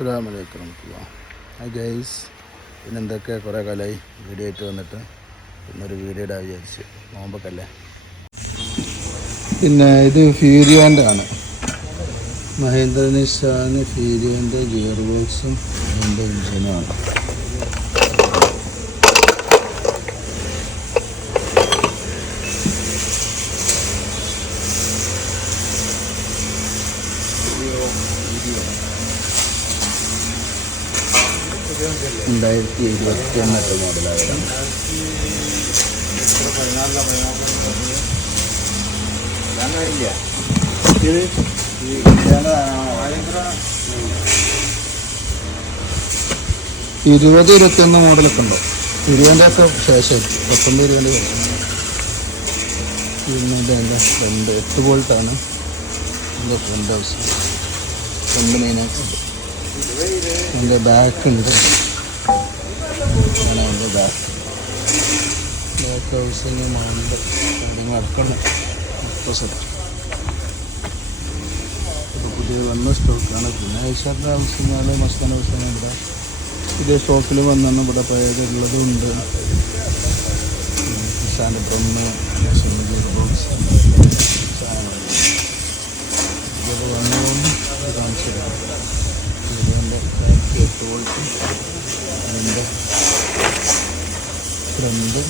അസ്സാം വലൈക്കും hi guys പിന്നെ എന്തൊക്കെ കുറേ കാലമായി വീഡിയോ ആയിട്ട് വന്നിട്ട് ഇന്നൊരു വീഡിയോ ഇടാൻ വിചാരിച്ച്. നോമ്പൊക്കല്ലേ? പിന്നെ ഇത് ഫീരിയോന്റെ ആണ്. മഹേന്ദ്ര ഫീരിയോന്റെ ഗിയർ ബോക്സും എന്റെ എഞ്ചിനുമാണ് രണ്ടായിരത്തി ഇരുപത്തി ഒന്നൊക്കെ മോഡലായതാണ് ഇരുപത് ഇരുപത്തിയൊന്ന് മോഡലൊക്കെ ഉണ്ടോ? ഇരുപതിന്റെ ഒക്കെ ശേഷം പത്തൊമ്പത് ഇരുപതിന്റെ ശേഷം. അല്ല രണ്ട് എട്ട് വോൾട്ടാണ്. എന്റെ ഫ്രണ്ട് ഹൗസ്. രണ്ട് മെയിനായിട്ട് എന്റെ ബാക്ക് ഉണ്ട് അങ്ങനെ എന്റെ ബാക്ക് ബാക്ക് ഹൗസിന് മാണ്ട് കാര്യങ്ങൾ അടുക്കണം ഓപ്പോസിറ്റ് ഇപ്പോൾ പുതിയ വന്ന സ്റ്റോക്കാണ് പിന്നെ ഐശ്വറിന്റെ ഹൗസിനാല് മസ്താൻ ഹൗസിന് ഇവിടെ. പുതിയ സ്റ്റോക്കിൽ വന്നാണ് ഇവിടെ പഴയതുള്ളതും ഉണ്ട്. സാന്റെ പൊന്ന് ബോക്സ് സാധനങ്ങൾ ഇത് കാണിച്ചു തരാം ഇതിന്റെ ബാക്ക് അതിന്റെ ഫ്രണ്ടും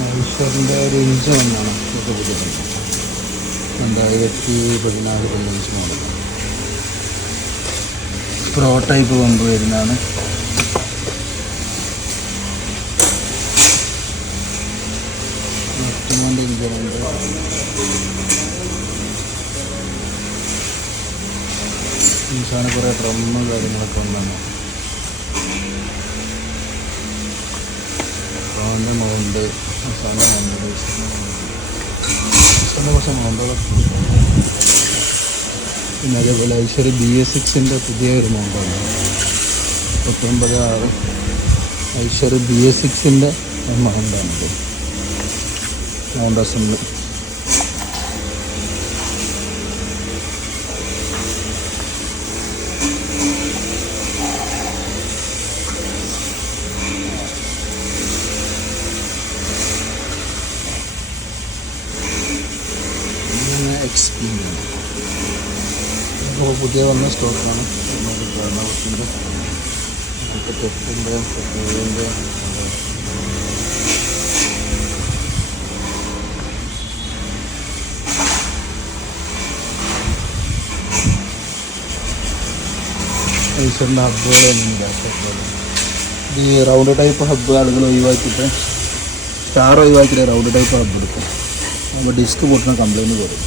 മനുഷ്യറിന്റെ ഒരു ഇഞ്ച് ഒന്നാണ് ഇതൊക്കെ പുതിയത് രണ്ടായിരത്തി പതിനാല് പതിനഞ്ച് മോഡൽ പ്രോ ടൈപ്പ് പമ്പ് വരുന്നതാണ് ഇൻസാന് കുറേ ഡ്രമ്മ് കാര്യങ്ങളൊക്കെ വന്നാണ് അവന്റെ മൗണ്ട് അവസാനം മൗണ്ട് അവസാനം കുറച്ച് മൗണ്ടുകളൊക്കെ പിന്നെ അതേപോലെ ഐശ്വര്യ ബി എസ് സിക്സിന്റെ പുതിയ ഒരു മോഡലാണ് പത്തൊമ്പത് ആറ്. ഐശ്വര്യ ബി എസ് സിക്സിന്റെ മൗണ്ടാണിത് മൗണ്ട് അസംബ്ലി എക്സ്പീരിയൻ അപ്പോൾ പുതിയ വന്ന സ്റ്റോക്കാണ്. മുപ്പത്തേഴിന്റെ ഐശ്വറിന്റെ ഹബ്ബുകൾ ഇത് ഈ റൗണ്ട് ടൈപ്പ് ഹബ്ബ് ആളുകൾ ഒഴിവാക്കിയിട്ട് സ്റ്റാർ ഒഴിവാക്കിയിട്ട് റൗണ്ട് ടൈപ്പ് ഹബ്ബ് എടുക്കും. അപ്പോൾ ഡിസ്ക് പൊട്ടുന്ന കംപ്ലൈന്റ് വരും.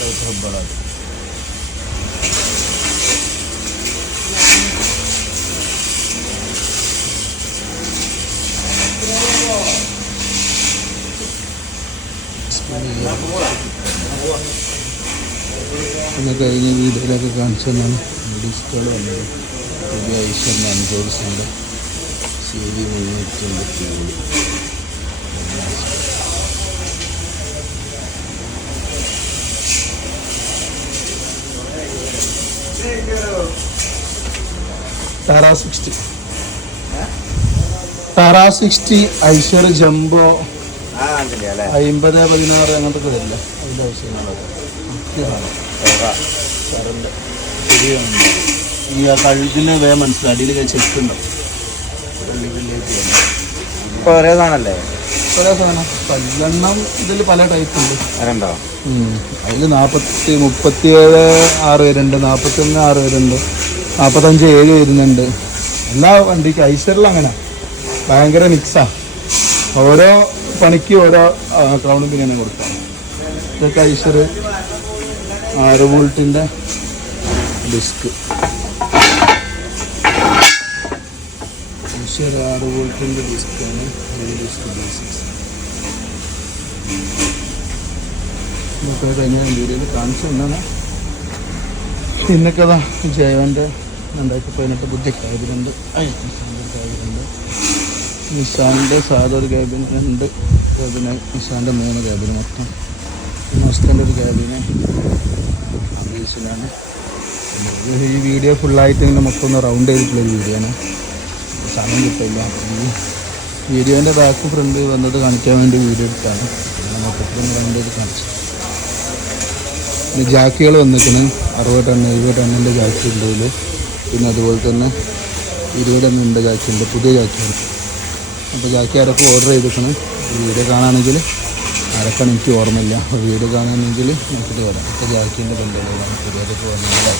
ടൈപ്പ് ഹബ്ബുകളാണ് പിന്നെ കഴിഞ്ഞ വീഡിയോയിലൊക്കെ കാണിച്ചു ഡിസ്കോൾ വന്നത്. പുതിയ ഐശ്വര്യ അനുഭവിച്ചിട്ടുണ്ട് സി വി മുന്നൂറ്റി എൺപത്തി മൂന്ന് ടാറാ സിക്സ്റ്റി ടാറാ സിക്സ്റ്റി ഐശ്വര്യ ജംബോ അമ്പത് പതിനാറ് അങ്ങനത്തെ വരില്ല അതിന്റെ ആവശ്യങ്ങളൊക്കെ. ഈ ആ കഴുത്തിന് വേ മനസ്സിലായി. അടിയിൽ ചെക്ക് ഉണ്ടാവും ഒരേ സാധനല്ലേ? പല സാധനം. കല്ലെണ്ണം ഇതിൽ പല ടൈപ്പ് ഉണ്ട്. രണ്ടോ അതിൽ നാൽപ്പത്തി മുപ്പത്തിയേഴ് ആറ് വരുന്നുണ്ട് നാൽപ്പത്തൊന്ന് ആറ് വരുന്നുണ്ട് നാൽപ്പത്തഞ്ച് ഏഴ് വരുന്നുണ്ട്. എല്ലാ വണ്ടിക്ക് ഐശ്വര്യത്തിൽ അങ്ങനെ. ഭയങ്കര മിക്സാ ഓരോ പണിക്ക് ഓരോ ക്രൗണ്ട് ബിരിയാണി കൊടുക്കാം. ഇത് കൈസർ ആറ് വോൾട്ടിന്റെ ഡിസ്ക്. ഐശ്വര്യ ആറ് വോൾട്ടിന്റെ ഡിസ്ക്കാണ് ഡിസ്ക് ബേസിക്സ്. ഇതൊക്കെ കഴിഞ്ഞ വീഡിയോയിൽ കാണിച്ചു തന്നാണ് പിന്നൊക്കെ അതാ ജയവന്റെ രണ്ടായിരത്തി പതിനെട്ട് ബുദ്ധി ആയിരത്തി ക്യാബിനുണ്ട് നിസാന്റെ സാധാ ഒരു ക്യാബിന് രണ്ട് ക്യാബിന് നിസാന്റെ മൂന്ന് ക്യാബിന് മൊത്തം. മസ്തന്റെ ഒരു ക്യാബിന് അബീസിലാണ് ഈ വീഡിയോ ഫുള്ളായിട്ട് ഇങ്ങനെ മൊത്തം ഒന്ന് റൗണ്ട് ചെയ്തിട്ടുള്ളൊരു വീഡിയോ ആണ്. സമയം കിട്ടില്ല ഈ വീഡിയോന്റെ ബാക്ക് ഫ്രണ്ട് വന്നത് കാണിക്കാൻ വേണ്ടി വീഡിയോ എടുത്താണ്. മൊത്തത്തിൽ റൗണ്ട് ചെയ്ത് കാണിച്ചു. പിന്നെ ജാക്കികൾ വന്നിരിക്കുന്നത് അറുപത് ടണ്ണ് എഴുപത് ടണ്ണിന്റെ ജാക്കി ഉണ്ട് പിന്നെ അതുപോലെ തന്നെ ഇരുപത് ടണ്ണിന്റെ ജാക്കി ഉണ്ട്. പുതിയ ജാക്കിയാണ് അപ്പോൾ ജാക്കി ആരൊക്കെ ഓർഡർ ചെയ്തിരിക്കണം? വീഡിയോ കാണുകയാണെങ്കിൽ ആരൊക്കെയാണ് എനിക്ക് ഓർമ്മയില്ല. വീഡിയോ കാണുകയാണെങ്കിൽ നോക്കിയിട്ട് വരാം. അപ്പോൾ ജാക്കിന്റെ ബന്ധങ്ങളാണ് പുതിയതൊക്കെ വന്നത്.